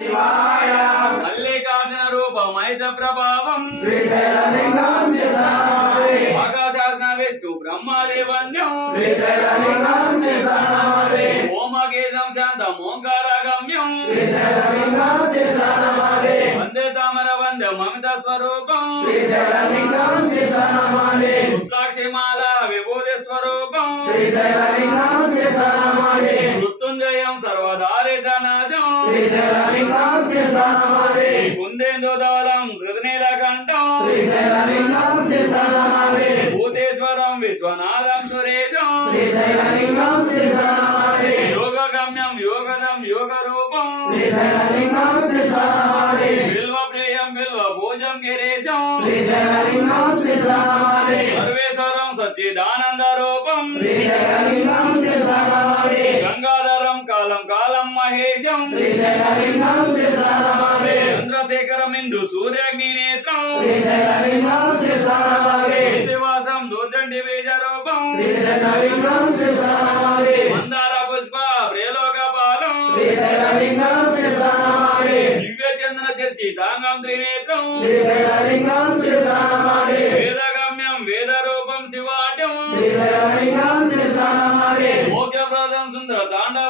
శివాయ మల్లికార్జున ప్రభావం విష్ణు శాంతం ఓంకారగమ్యం. వందే తామర వందే మమిత స్వరూపం శ్రీశైలలింగం రుద్రాక్షిమాల విభూతి స్వరూపం మృత్యుంజయం కుందేందు ధవలం కృతనీల కంఠం శ్రీశైలలింగం శిశానమామి భూతేశ్వరం విశ్వనాథం సురేశం. యోగగమ్యం యోగదం యోగ రూపం బిల్వ ప్రియం బిల్వ భోజం గిరీశం. శ్రీశైలలింగం శిశానమామి సర్వేశ్వరం సచ్చిదానంద రూపం మహేశం శ్రీశైలలింగం శిశానమామి చంద్రశేఖరం ఇందు సూర్యాగ్ని నేత్రం శ్రీశైలలింగం శిశానమామి శ్రీవాసం దుర్దండి బీజ రూపం శ్రీశైలలింగం శిశానమామి మందార పుష్ప ప్రేలోక పాలం దివ్య చంద్ర చర్చి తాంగం త్రినేత్రం వేదగమ్యం వేద రూపం శిశానమామి మోక్షప్రదం సుందర తాండవవంతం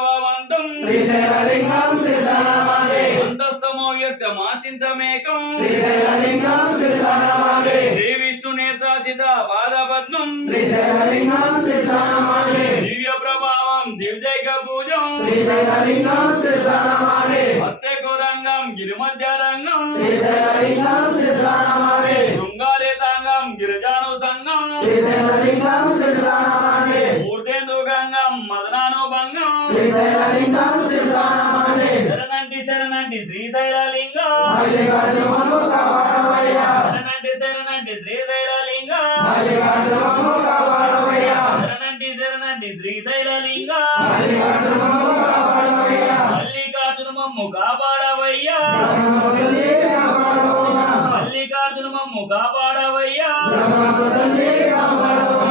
శ్రీశైలలింగం శిశానమామి అంతస్తమో వ్యక్తమాచింతమేకం శ్రీశైలలింగం శిశానమామి శ్రీ విష్ణు నేత్రాచిత పాదపద్మం శ్రీశైలలింగం శిశానమామి దివ్య ప్రభావం దివ్యైక పూజం శ్రీశైలలింగం శిశానమామి హస్తే కురంగం గిరిమధ్య రంగం శ్రీశైలలింగం శిశానమామి శృంగారే తాంగం గిరిజాను సంగం శ్రీశైలలింగం శిశానమామి మూర్తేందు గంగం మదనానుభంగం. శ్రీశైలలింగం శిశానమామి శరణంటి శరణంటి శ్రీశైలలింగం. మల్లికార్జునము కాపాడవయ్యా శరణంటి శరణంటి శ్రీశైలలింగం. మల్లికార్జునము కాపాడవయ్యా శరణంటి శరణంటి శ్రీశైలలింగం. మల్లికార్జునము కాపాడవయ్యా. మల్లికార్జున మమ్ము కాపాడవయ్యా. బ్రహ్మముఖుని కాపాడవయ్యా